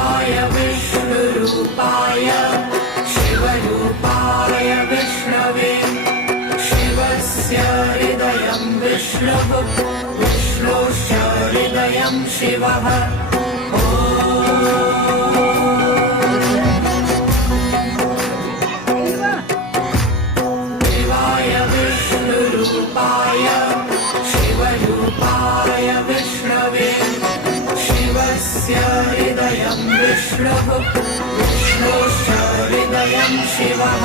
शिवाय विष्णुरूपाय शिवरूपाय विष्णवे शिवस्य हृदयं विष्णुः विष्णोश्च हृदयं शिवः शिवाय विष्णुरूपाय शिवरूपाय विष्णवे शिवस्य हृदयं विष्णुः विष्णोश्च हृदयं शिवः